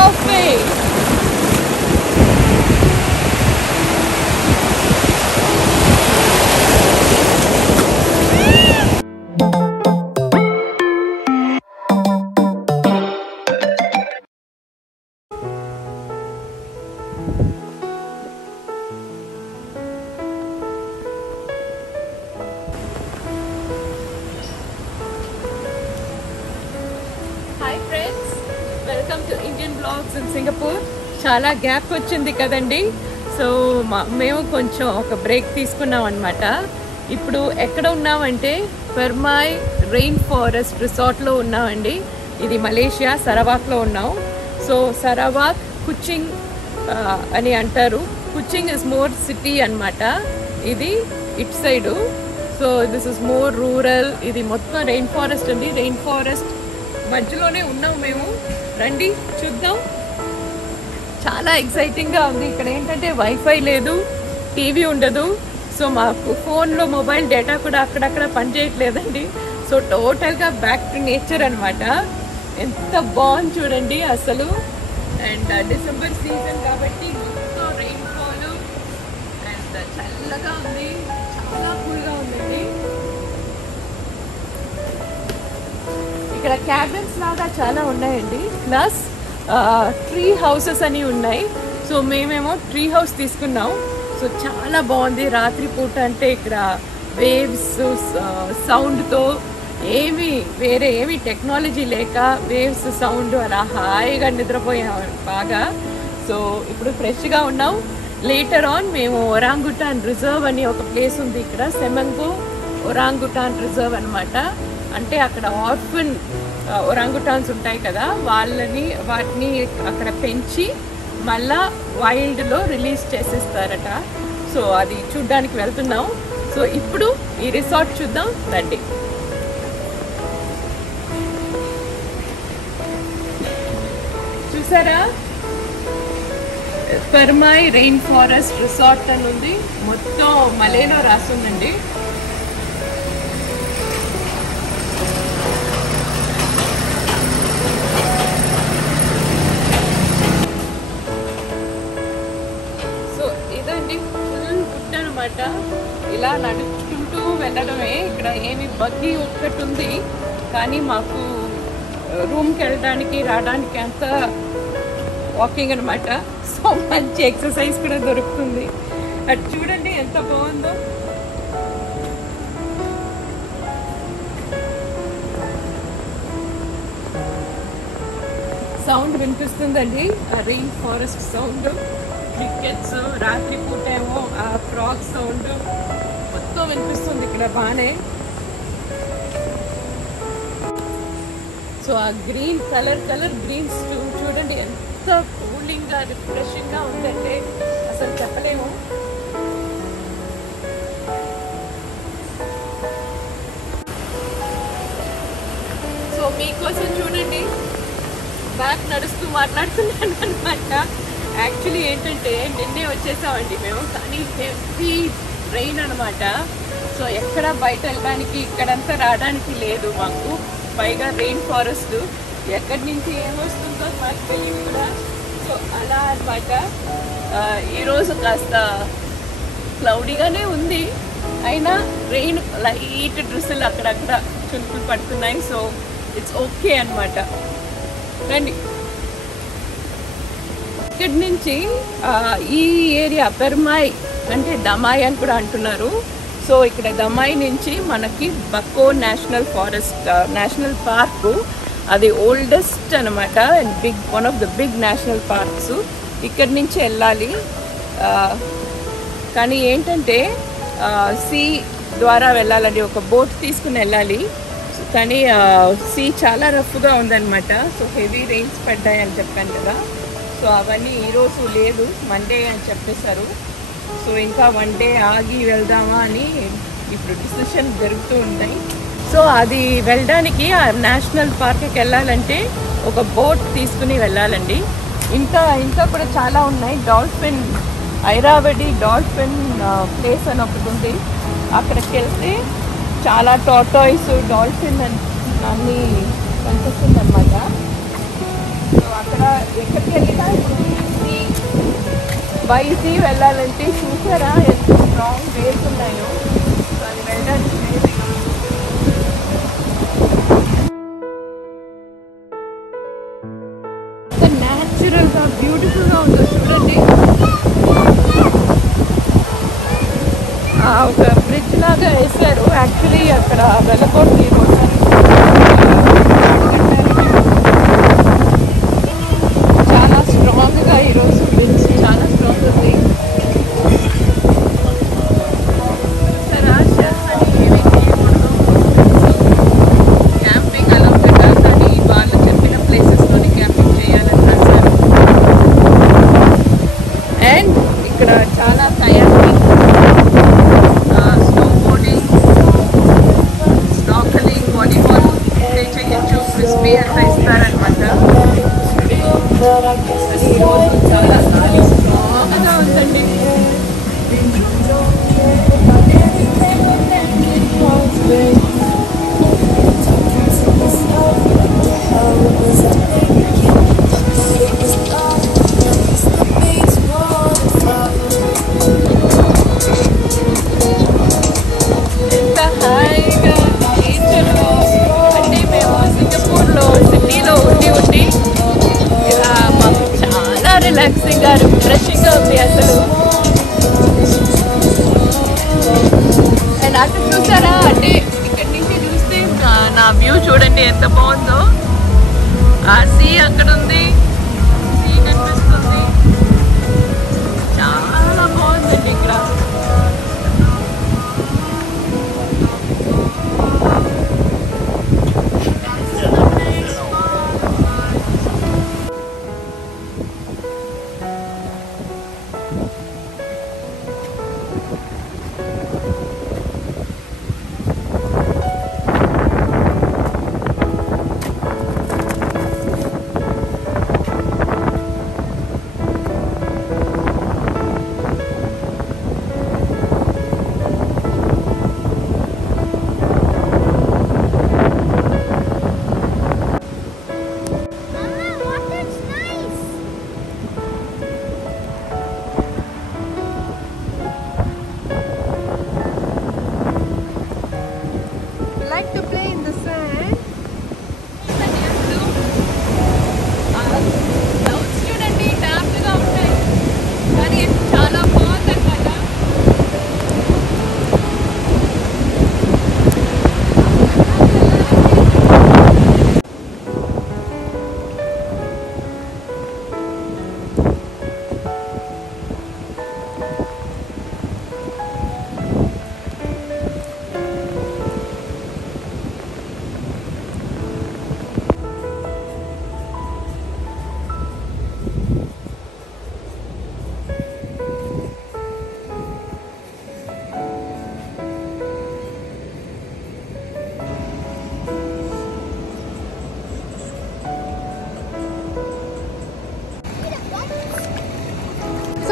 surfing. Hi friends, welcome to Indian Vlogs in Singapore. చాలా gap వచ్చింది కదండి. So మేము కొంచెం ఒక బ్రేక్ తీసుకున్నాం అన్నమాట. ఇప్పుడు ఎక్కడ ఉన్నామంటే పెర్మాయ్ రెయిన్ ఫారెస్ట్ రిసార్ట్లో ఉన్నామండి. ఇది మలేషియా సరవాక్లో ఉన్నాం. సో సరవాక్ కుచింగ్ అని అంటారు. కుచింగ్ ఇస్ మోర్ సిటీ అన్నమాట. ఇది it side. So this is more rural. ఇది మొత్తం రెయిన్ ఫారెస్ట్ అండి. రెయిన్ ఫారెస్ట్ మధ్యలోనే ఉన్నాం మేము. రండి చూద్దాం. చాలా ఎక్సైటింగ్గా ఉంది. ఇక్కడ ఏంటంటే వైఫై లేదు, టీవీ ఉండదు. సో మాకు ఫోన్లో మొబైల్ డేటా కూడా అక్కడక్కడ పనిచేయట్లేదండి. సో టోటల్గా బ్యాక్ టు నేచర్ అనమాట. ఎంత బాగుంది చూడండి అసలు. అండ్ డిసెంబర్ సీజన్ కాబట్టి మొత్తం రెయిన్ఫాల్ అండ్ చల్లగా ఉంది. చాలా కూల్గా ఉందండి. ఇక్కడ క్యాబిన్స్ లాగా చాలా ఉన్నాయండి. ప్లస్ ట్రీ హౌసెస్ అని ఉన్నాయి. సో మేమేమో ట్రీ హౌస్ తీసుకున్నాం. సో చాలా బాగుంది. రాత్రి పూట అంటే ఇక్కడ వేవ్స్ సౌండ్తో వేరే ఏమి టెక్నాలజీ లేక వేవ్స్ సౌండ్ అలా హాయిగా నిద్రపోయాం బాగా. సో ఇప్పుడు ఫ్రెష్గా ఉన్నాం. లేటర్ ఆన్ మేము ఒరాంగుటాన్ రిజర్వ్ అని ఒక ప్లేస్ ఉంది ఇక్కడ, సెమంగు ఒరాంగుటాన్ రిజర్వ్ అనమాట. అంటే అక్కడ ఆర్ఫన్ ఒరాంగుటాన్స్ ఉంటాయి కదా, వాటిని అక్కడ పెంచి మళ్ళా వైల్డ్లో రిలీజ్ చేసేస్తారట. సో అది చూడ్డానికి వెళ్తున్నాం. సో ఇప్పుడు ఈ రిసార్ట్ చూద్దాం రండి. చూసారా, పెర్మాయ్ రెయిన్ ఫారెస్ట్ రిసార్ట్ అని ఉంది. మొత్తం మలేలో రాస్తుందండి. ఇలా నడుచుకుంటూ వెళ్ళడమే. ఇక్కడ ఏమి బగ్గి ఒక్కటి ఉంది, కానీ మాకు రూమ్కి వెళ్ళడానికి రావడానికి అంత వాకింగ్ అనమాట. సో మంచి ఎక్సర్సైజ్ కూడా దొరుకుతుంది. అటు చూడండి ఎంత బాగుందో. సౌండ్ వినిపిస్తుందండి, ఆ రెయిన్ ఫారెస్ట్ సౌండ్. క్రికెట్స్, రాత్రి పూట ఏమో ఆ ఫ్రాగ్ సౌండ్ మొత్తం వినిపిస్తుంది ఇక్కడ బాగానే. సో ఆ గ్రీన్ కలర్ గ్రీన్స్ చూడండి ఎంత కూలింగ్గా రిఫ్రెషింగ్గా ఉందంటే అసలు చెప్పలేము. సో మీకోసం చూడండి బ్యాక్ నడుస్తూ మాట్లాడుతున్నాను అనమాట. యాక్చువల్లీ ఏంటంటే నిన్నే వచ్చేసామండి మేము, కానీ హెవీ రెయిన్ అనమాట. సో ఎక్కడ బయట వెళ్ళడానికి ఇక్కడంతా రావడానికి లేదు మాకు. పైగా రెయిన్ ఫారెస్ట్ ఎక్కడి నుంచి ఏమొస్తుందో మాకు తెలియదు కూడా. సో అలా అనమాట. ఈరోజు కాస్త క్లౌడీగానే ఉంది, అయినా రెయిన్ లైట్ డ్రెస్సులు అక్కడక్కడ చునుకులు పడుతున్నాయి. సో ఇట్స్ ఓకే అనమాట. రండి. ఇక్కడి నుంచి ఈ ఏరియా పెర్మాయ్ అంటే దమాయ్ అని కూడా అంటున్నారు. సో ఇక్కడ దమాయ్ నుంచి మనకి బక్కో నేషనల్ పార్క్, అది ఓల్డెస్ట్ అనమాట and one of the big national parks. ఇక్కడి నుంచి వెళ్ళాలి. కానీ ఏంటంటే సీ ద్వారా వెళ్ళాలండి, ఒక బోట్ తీసుకుని వెళ్ళాలి. కానీ సీ చాలా రఫ్గా ఉందన్నమాట. సో హెవీ రెయిన్స్ పడ్డాయని చెప్పాను కదా. సో అవన్నీ ఈరోజు లేదు, మండే అని చెప్పేశారు. సో ఇంకా 1 డే ఆగి వెళ్దామా అని ఇప్పుడు డిసిషన్ జరుగుతూ ఉంటాయి. సో అది వెళ్ళడానికి ఆ నేషనల్ పార్క్కి వెళ్ళాలంటే ఒక బోట్ తీసుకుని వెళ్ళాలండి. ఇంకా కూడా చాలా ఉన్నాయి. డాల్ఫిన్ ఐరావడి డాల్ఫిన్ ప్లేస్ అని ఒకటి ఉంది. అక్కడికి వెళ్తే చాలా టార్టాయిస్, డాల్ఫిన్ అన్నీ కనిపిస్తుంది అనమాట. సో అక్కడ ఎక్కడ బైసీ వెళ్ళాలంటే చూసారా ఎంత స్ట్రాంగ్ వేవ్స్ ఉన్నాయో. సో అది వెళ్ళడానికి లేదు. న్యాచురల్గా బ్యూటిఫుల్గా ఉందో చూడండి. ఒక బ్రిడ్జ్ లాగా వేసారు. యాక్చువల్లీ అక్కడ వెళ్ళకూడదు ఈరోజు. చాలా స్ట్రాంగ్గా ఈరోజు బ్రిడ్జ్ చాలా స్ట్రాంగ్ ఉంది. సరే అని ఏమీ చేయకూడదు. క్యాంపింగ్ అలా కదా, కానీ వాళ్ళు చెప్పిన ప్లేసెస్లోని క్యాంపింగ్ చేయాలని రాశారు. అండ్ ఇక్కడ చాలా kayaking, snow boarding, snorkelling, volleyball play చేయొచ్చు. క్రిస్పీ అంతా ఇస్తారనమాట. ఈరోజు చాలా గాలి స్ట్రాంగ్గా ఉందండి. ఎంత హాయిగా నేచర్లో, అంటే మేము సింగపూర్లో సిటీలో ఉండి ఇలా మాకు చాలా రిలాక్సింగ్గా రిఫ్రెషింగ్గా ఉంది అసలు. అండ్ అటు చూసారా, అంటే ఇక్కడి నుంచి చూస్తే నా వ్యూ చూడండి ఎంత బాగుందో. ఆ సీ అక్కడ ఉంది, సీ కనిపిస్తుంది. చాలా బాగుందండి ఇక్కడ. చూడండి డామ్గా ఉంటాయి, కానీ చాలా బాగుంది అనమాట.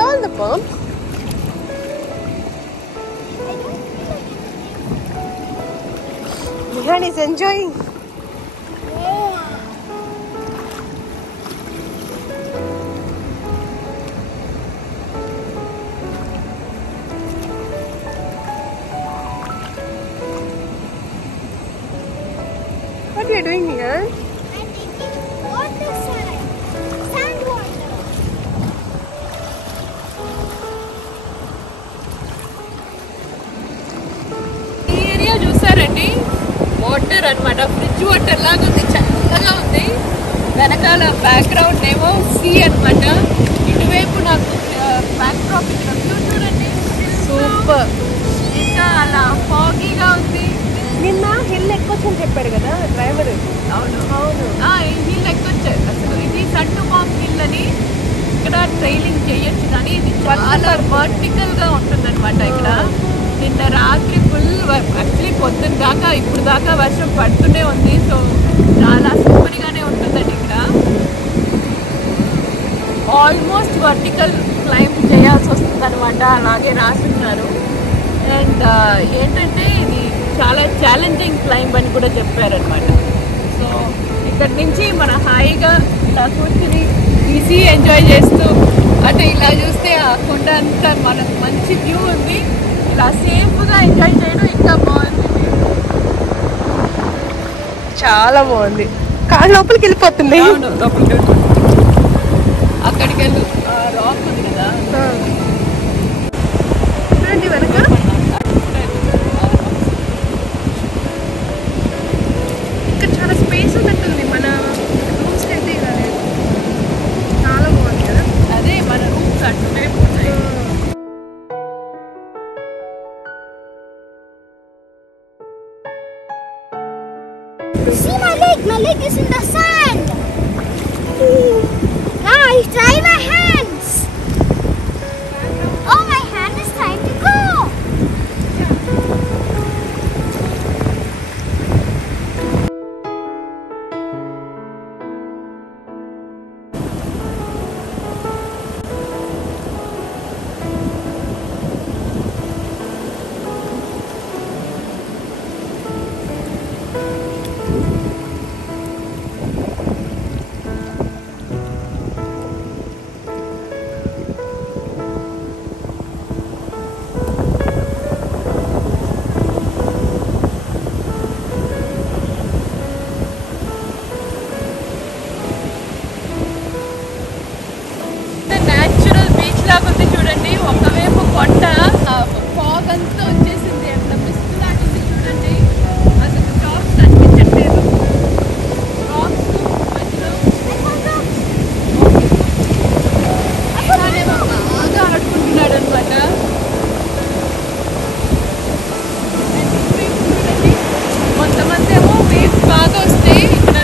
On the pump. Nihan is enjoying. What are you doing here? I'm taking water slide. Sand water. ఈ ఏరియా చూసారండి, వాటర్ అన్నమాట. ఫ్రిడ్జ్ వాటర్ లాగా ఉంది, చల్లగా ఉంది. వెనకాల బ్యాక్గ్రౌండ్ ఏమో సీ అన్నమాట. ఇటువైపు నాకు బ్యాక్ డ్రాప్ ఇక్కడ చూడండి, సూపర్. ఇంకా అలా ఫాగీగా ఉంది. నిన్న హిల్ ఎక్కొచ్చని చెప్పాడు కదా డ్రైవర్. అవును అవును, ఈ హిల్ ఎక్కొచ్చారు. అసలు ఇది సట్టుబాంబ్ హిల్ అని. ఇక్కడ ట్రైలింగ్ చేయొచ్చు, కానీ ఇది చాలా వర్టికల్గా ఉంటుందన్నమాట. ఇక్కడ నిన్న రాత్రి ఫుల్ యాక్చువల్లీ పొద్దున్న దాకా ఇప్పుడు దాకా వర్షం పడుతూనే ఉంది. సో చాలా సూపర్గానే ఉంటుందండి ఇక్కడ. ఆల్మోస్ట్ వర్టికల్ క్లైంబ్ చేయాల్సి వస్తుంది అనమాట, అలాగే రాసున్నారు. అండ్ ఏంటంటే ఇది చాలా ఛాలెంజింగ్ క్లైంబ్ అని కూడా చెప్పారనమాట. సో ఇక్కడి నుంచి మన హాయిగా ఇలా కూర్చుని ఈ తీసి ఎంజాయ్ చేస్తూ అంటే ఇలా చూస్తే ఆ కొండ అంతా మనకు మంచి వ్యూ ఉంది. ఇలా సేఫ్గా ఎంజాయ్ చేయడం ఇంకా బాగుంది. చాలా బాగుంది. కాళ్ళ లోపలికి వెళ్ళిపోతుంది. అవును, లోపలికి వెళ్ళు. అక్కడికి వెళ్ళు. రాక్ ఉంది కదా చూడండి వెనక. ఇక్కడ చాలా స్పేస్ ఉన్నట్టుంది. మన రూమ్స్కి అయితే ఇలా లేదు. చాలా బాగుంది కదా. అదే మన రూమ్స్ అటువైపు ఉన్నాయి. See my leg. My leg is in the sand. Guys, try my hands. Oh, my hand is trying to go. Natural beach లాగా ఉంది చూడండి. ఒకవైపు కొండ ఫాగ్ అంతా వచ్చేసింది. అట్లా మిస్ట్ లాగా ఉంది చూడండి. అసలు టాప్స్ కనిపించట్లేదు. రాక్స్ మధ్యలో బాగా ఆడుకుంటున్నాడు అనమాట. కొంతమంది ఏమో వేవ్స్ బాగా వస్తాయి. ఇక్కడ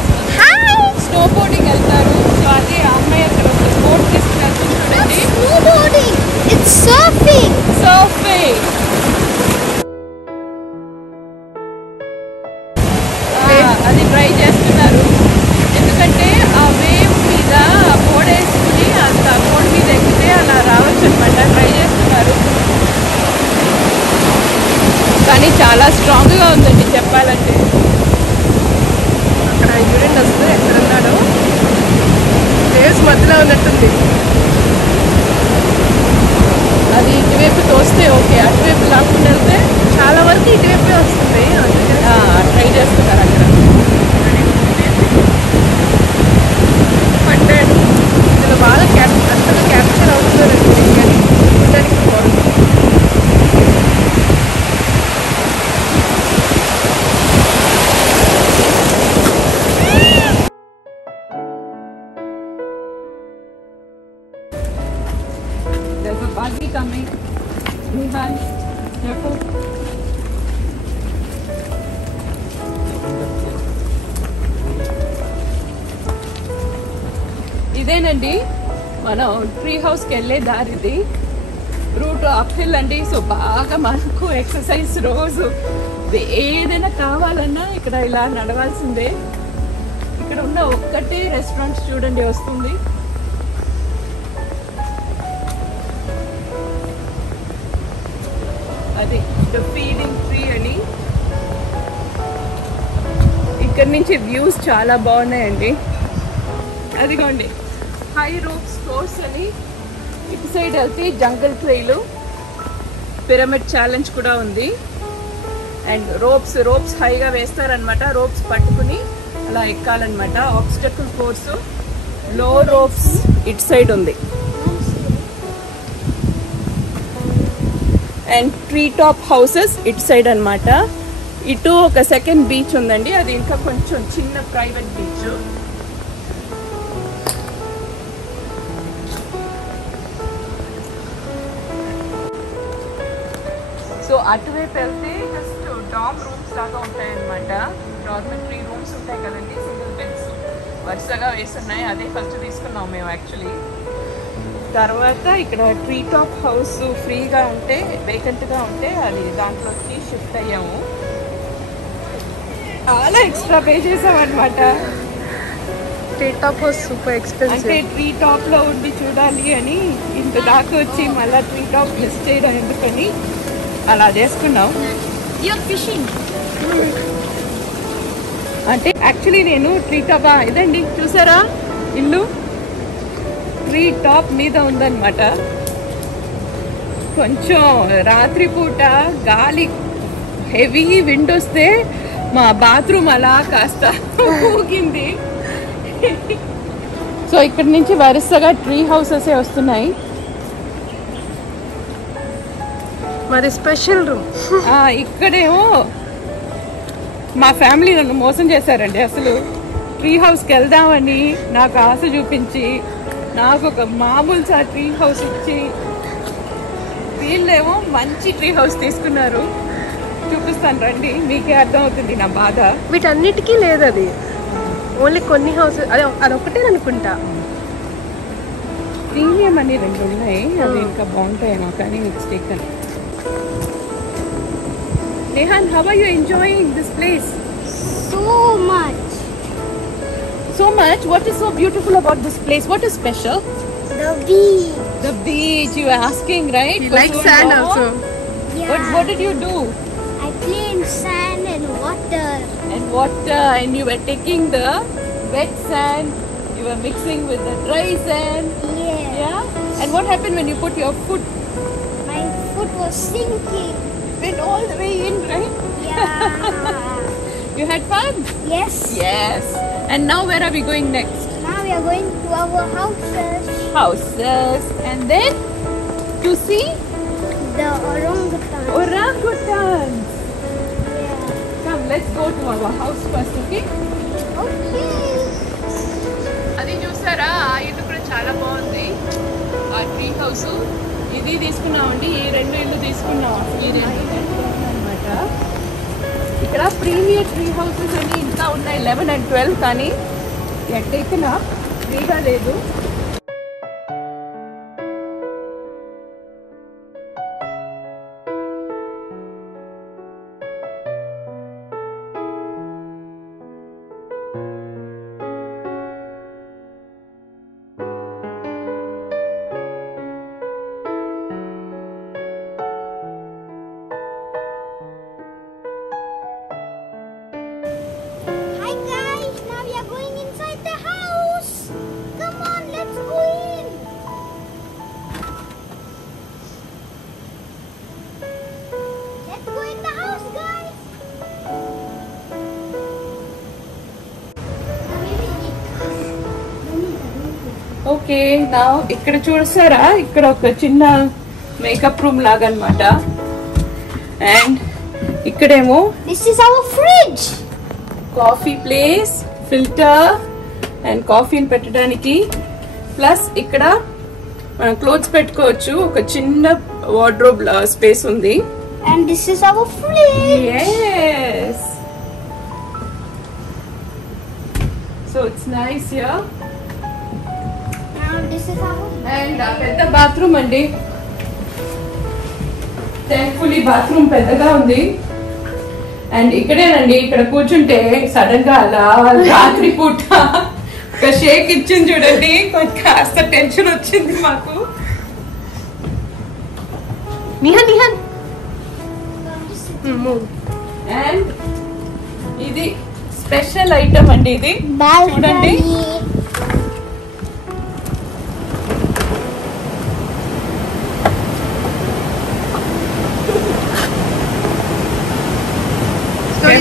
స్నో బోర్డింగ్ వెళ్తారు. సో అది ఆ అమ్మాయి అక్కడ ఒక బోర్డ్ తీసుకున్నారు చూడండి. Snowboarding. It's surfing. సర్ఫింగ్ అది ట్రై చేస్తున్నారు. ఎందుకంటే ఆ వేవ్ మీద బోర్డ్ వేసుకుని అంత బోర్డ్ మీద ఎక్కితే అలా రావచ్చు అనమాట. ట్రై చేస్తున్నారు. కానీ చాలా స్ట్రాంగ్గా ఉందండి చెప్పాలంటే. అక్కడ చూడండి వస్తుంది. ఎక్కడ ఉన్నాడు వేవ్స్ మధ్యలో ఉన్నట్టుంది. అది ఇటువైపు తోస్తే ఓకే, అటువైపు లాక్కుండా వెళ్తే చాలా వరకు ఇటువైపే వస్తుంది. ట్రై చేస్తున్నారు అక్కడ. అంటే ఇందులో బాగా అసలు క్యాప్చర్ అవుతున్నారండి. కానీ చూడడానికి బాగుంది. There's a buggy coming. Behind. Careful. ఇదేనండి మనం ట్రీ హౌస్కి వెళ్ళే దారిది. రూట్ అప్ హిల్ అండి. సో బాగా మనకు ఎక్సర్సైజ్ రోజు ఏదైనా కావాలన్నా ఇక్కడ ఇలా నడవాల్సిందే. ఇక్కడ ఉన్న ఒక్కటే రెస్టారెంట్ చూడండి వస్తుంది. అది ద ఫీడింగ్ ట్రీ అని. ఇక్కడ నుంచి వ్యూస్ చాలా బాగున్నాయండి. అదిగోండి హై రూప్ స్టోర్స్ అని. ఇటు సైడ్ వెళ్తే జంగల్ ట్రైలు, పిరమిడ్ ఛాలెంజ్ కూడా ఉంది. అండ్ రోప్స్ హైగా వేస్తారనమాట. రోప్స్ పట్టుకుని అలా ఎక్కాలన్నమాట. ఆబ్స్టకిల్ కోర్స్, లో రోప్స్ ఇటు సైడ్ ఉంది. అండ్ ట్రీ టాప్ హౌసెస్ ఇటు సైడ్ అనమాట. ఇటు ఒక సెకండ్ బీచ్ ఉందండి. అది ఇంకా కొంచెం చిన్న ప్రైవేట్ బీచ్. సో అటువైపు వెళ్తే జస్ట్ డామ్ రూమ్స్ లాగా ఉంటాయన్నమాట. డార్మెటరీ రూమ్స్ ఉంటాయి కదండి, సింగిల్ బెడ్స్ వరుసగా వేస్తున్నాయి. అదే ఫస్ట్ తీసుకున్నాం మేము యాక్చువల్లీ. తర్వాత ఇక్కడ ట్రీ టాప్ హౌస్ ఫ్రీగా ఉంటే, వేకెంట్గా ఉంటే అది దాంట్లోకి షిఫ్ట్ అయ్యాము. చాలా ఎక్స్ట్రా పే చేసాం అనమాట. Tree top house super expensive. అంటే ట్రీ టాప్లో ఉండి చూడాలి అని ఇంత దాకా వచ్చి మళ్ళీ ట్రీ టాప్ మిస్ చేయడం ఎందుకని అలా చేసుకున్నాం. You're fishing. అంటే యాక్చువల్లీ నేను ట్రీ టాప్ ఇదండి చూసారా ఇల్లు. ట్రీ టాప్ మీద ఉందన్నమాట. కొంచెం రాత్రిపూట గాలి హెవీ విండ్ వస్తే మా బాత్రూమ్ అలా కాస్త ఊగింది. సో ఇక్కడ నుంచి వరుసగా ట్రీ హౌసెస్ వస్తున్నాయి. మరి స్పెషల్ రూమ్. ఇక్కడేమో మా ఫ్యామిలీ నన్ను మోసం చేశారండి. అసలు ట్రీ హౌస్కి వెళ్దామని నాకు ఆశ చూపించి నాకు ఒక మామూలు ట్రీ హౌస్ ఇచ్చి వీళ్ళేమో మంచి ట్రీ హౌస్ తీసుకున్నారు. చూపిస్తాను రండి, మీకే అర్థమవుతుంది నా బాధ. వీటన్నిటికీ లేదు అది, ఓన్లీ కొన్ని హౌస్ అదొక్కటే అనుకుంటా. ప్రీమియం అని 2 ఉన్నాయి, అవి ఇంకా బాగుంటాయేమో కానీ it's taken. Nehan, how are you enjoying this place? So much. So much? What is so beautiful about this place? What is special? The beach. The beach, you were asking, right? He For likes so sand long. also. Yeah. What did you do? I play in sand and water. And water, and you were taking the wet sand, you were mixing with the dry sand. Yeah. Yeah? And what happened when you put your foot? My foot was sinking. Went all the way in, right? Yeah. You had fun? Yes. Yes. And now where are we going next? Now we are going to our houses. Houses. And then to see The orangutan. orangutans. Yeah. Come, let's go to our house first, okay? Okay. అది చూసారా, ఆ ఇల్లు కూడా చాలా బాగుంది. ఆ tree house ఇది తీసుకున్నామండి. ఈ 2 ఇల్లు తీసుకున్నాం. ఈ 2 అనమాట. ఇక్కడ ప్రీమియర్ ట్రీ హౌసెస్ అని ఇంకా ఉన్నాయి 11 and 12, కానీ ఎట్టయినా ఫ్రీగా లేదు. Hi guys, now we are going inside the house. Come on, let's go in. Let's go in the house, guys. Okay, నా ఇక్కడ చూస్తారా, ఇక్కడ ఒక చిన్న మేకప్ రూమ్ లాగా అన్నమాట. అండ్ ఇక్కడేమో This is our fridge. Coffee place, filter and కాఫీని పెట్టడానికి. ప్లస్ ఇక్కడ మనం క్లోత్స్ పెట్టుకోవచ్చు. ఒక చిన్న వార్డ్రోబ్ స్పేస్ ఉంది. And this is our fridge. Yes. So it's nice here. Now this is our and పెద్ద బాత్రూమ్ అండి. థ్యాంక్ఫుల్లీ బాత్రూమ్ పెద్దగా ఉంది. అండ్ ఇక్కడేనండి, ఇక్కడ కూర్చుంటే సడన్ గా అలా రాత్రి పూట ఒక షేక్ ఇచ్చింది చూడండి. కాస్త టెన్షన్ వచ్చింది మాకు. నిహాన్ నిహాన్ move. అండ్ ఇది స్పెషల్ ఐటమ్ అండి. ఇది చూడండి, balcony.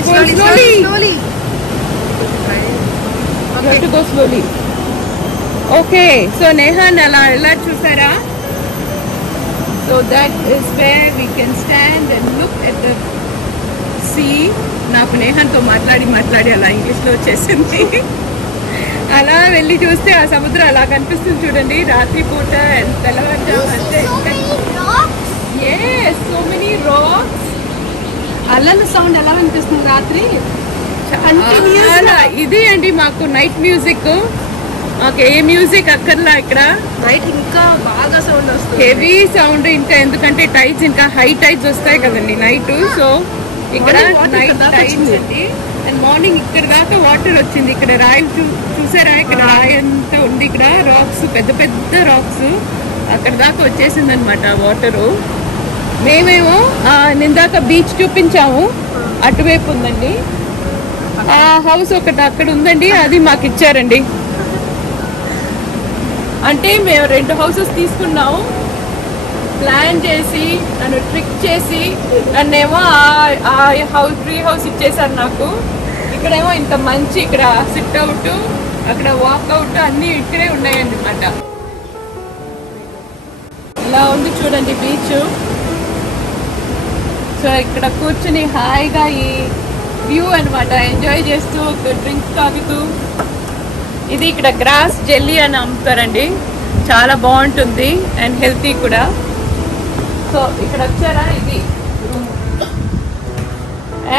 Slowly, Careful, slowly, slowly. slowly. You have to go slowly. Okay, so Nehan అలా ఎలా చూసారా? So that is where we can stand and look at the sea. నాకు నేహన్తో మాట్లాడి అలా ఇంగ్లీష్లో వచ్చేసింది. అలా వెళ్ళి చూస్తే ఆ సముద్రం అలా కనిపిస్తుంది చూడండి. రాత్రి పూట తెల్లవారుజాము You అంటే see so many rocks. yes, so many rocks. అల్లల సౌండ్ ఎలా అనిపిస్తుంది రాత్రి? చాలా ఇది అండి మాకు నైట్ మ్యూజిక్. మాకు ఏ మ్యూజిక్ అక్కర్లా. ఇక్కడ నైట్ ఇంకా బాగా సౌండ్ వస్తుంది. Heavy sound. ఇంకా ఎందుకంటే టైడ్స్ ఇంకా హై టైడ్స్ వస్తాయి కదండి నైట్. సో ఇక్కడ Morning water నైట్ ఇక్కడ దాకా టైడ్స్ వచ్చింది. అండి. అండ్ మార్నింగ్ ఇక్కడ దాకా వాటర్ వచ్చింది. ఇక్కడ రాయి చూసారా, ఇక్కడ రాయి అంతా ఉంది. ఇక్కడ రాక్స్, పెద్ద పెద్ద రాక్స్ అక్కడ దాకా వచ్చేసింది అనమాట వాటరు. మేమేమో నిందాక బీచ్ చూపించాము, అటువైపు ఉందండి. ఆ హౌస్ ఒకటి అక్కడ ఉందండి, అది మాకు ఇచ్చారండి. అంటే మేము 2 houses తీసుకున్నాము, ప్లాన్ చేసి నన్ను ట్రిక్ చేసి నన్నేమో ఆ హౌస్ ఫ్రీ హౌస్ ఇచ్చేసారు నాకు. ఇక్కడేమో ఇంత మంచి, ఇక్కడ సిట్ అవుట్, అక్కడ వాక్అవుట్ అన్నీ ఇక్కడే ఉన్నాయన్నమాట. ఇలా ఉంది చూడండి బీచ్. సో ఇక్కడ కూర్చుని హాయిగా ఈ వ్యూ అనమాట ఎంజాయ్ చేస్తూ డ్రింక్స్ తాగుతూ. ఇది ఇక్కడ గ్రాస్ జెల్లీ అని అమ్ముతారండి, చాలా బాగుంటుంది అండ్ హెల్తీ కూడా. సో ఇక్కడ వచ్చారా, ఇది రూమ్.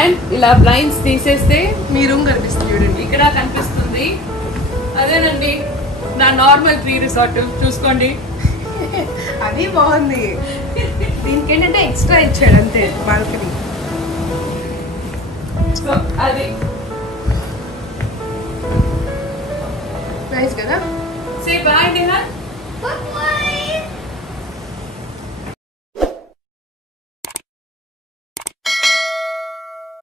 అండ్ ఇలా బ్లైండ్స్ తీసేస్తే మీ రూమ్ కనిపిస్తుంది చూడండి. ఇక్కడ కనిపిస్తుంది. అదేనండి నా నార్మల్ ట్రీ రిసార్ట్, చూసుకోండి. అది బాగుంది. దీనికి ఏంటంటే ఎక్స్ట్రా ఇచ్చాడు అంతే, బాల్కనీ. సో అది నైస్ కదా. Say bye Nihal. Bye.